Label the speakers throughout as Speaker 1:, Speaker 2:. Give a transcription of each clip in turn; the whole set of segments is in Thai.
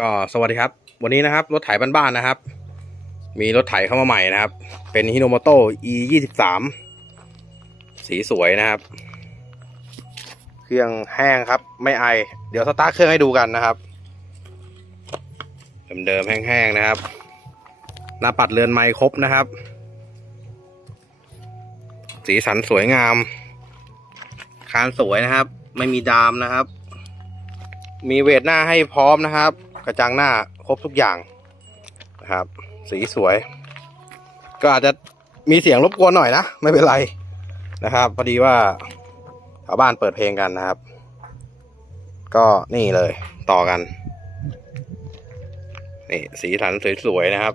Speaker 1: ก็สวัสดีครับ วันนี้นะครับ รถไถบ้านๆนะครับ มีรถไถเข้ามาใหม่นะครับ เป็นฮิโนโมโต e 2 3สีสวยนะครับ เครื่องแห้งครับ ไม่ไอ เดี๋ยวสตาร์ทเครื่องให้ดูกันนะครับ เดิมๆแห้งๆนะครับ หน้าปัดเรือนไม้ครบนะครับ สีสันสวยงาม คานสวยนะครับ ไม่มีดามนะครับ มีเวทหน้าให้พร้อมนะครับ กระจังหน้าครบทุกอย่างนะครับ สีสวย ก็อาจจะมีเสียงรบกวนหน่อยนะ ไม่เป็นไรนะครับพอดีว่าชาวบ้านเปิดเพลงกันนะครับ ก็นี่เลยต่อกันนี่สีสันสวยๆนะครับ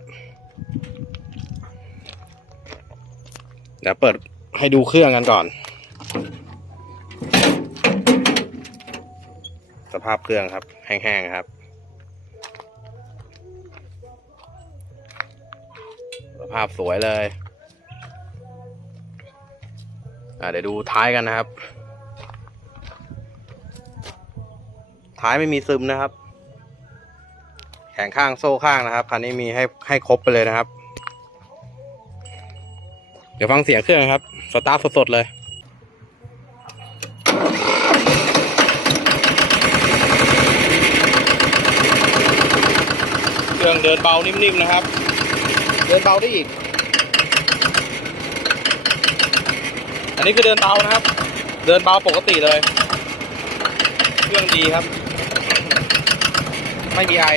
Speaker 1: เดี๋ยวเปิดให้ดูเครื่องกันก่อน สภาพเครื่องครับ แห้งๆครับ ภาพสวยเลย เดี๋ยวดูท้ายกันนะครับ ท้ายไม่มีซึมนะครับ แขนข้างโซ่ข้างนะครับ คันนี้มีให้ให้ครบไปเลยนะครับ เดี๋ยวฟังเสียงเครื่องครับ สตาร์ทสดๆเลยเครื่องเดินเบานิ่มๆนะครับ ดินเบาได้อีก อันนี้คือเดินเบานะครับ เดินเบาปกติเลย เครื่องดีครับ ไม่มีไอ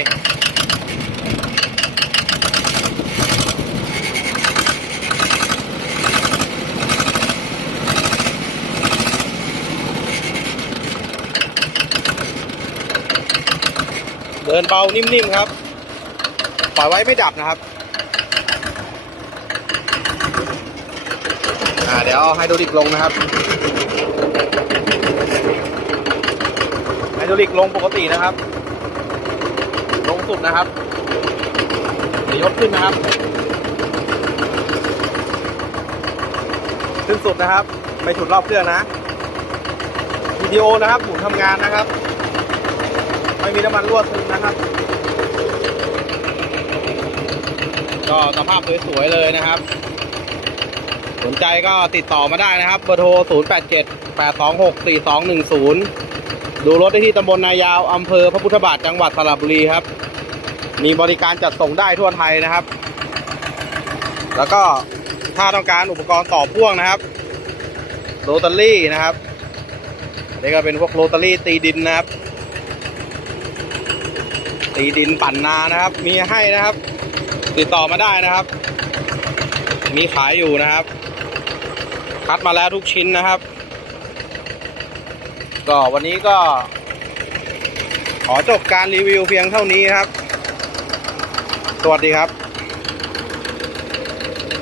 Speaker 1: เดินเบานิ่มๆครับ ปล่อยไว้ไม่ดับนะครับ อ่า เดี๋ยวไฮดรอลิกลงนะครับไฮดรอลิกลงปกตินะครับ ลงสุดนะครับเดี๋ยวยกขึ้นนะครับ ขึ้นสุดนะครับ ไม่สุดรอบเครื่องนะวิดีโอนะครับหมุนทำงานนะครับ ไม่มีน้ำมันรั่วซึมนะครับ ก็สภาพสวยๆเลยนะครับ สนใจก็ติดต่อมาได้นะครับ เบอร์โทร 0 8 7 8 2 6 4 2 1 0 ดูรถได้ที่ตำบลนายาวอำเภอพระพุทธบาทจังหวัดสระบุรีครับ มีบริการจัดส่งได้ทั่วไทยนะครับ แล้วก็ถ้าต้องการอุปกรณ์ต่อพ่วงนะครับโรตารี่นะครับนี่ก็เป็นพวกโรตารี่ตีดินนะครับ ตีดินปั่นนานะครับ มีให้นะครับ ติดต่อมาได้นะครับ มีขายอยู่นะครับ คัดมาแล้วทุกชิ้นนะครับ ก็วันนี้ก็ ขอจบการรีวิวเพียงเท่านี้ครับ สวัสดีครับ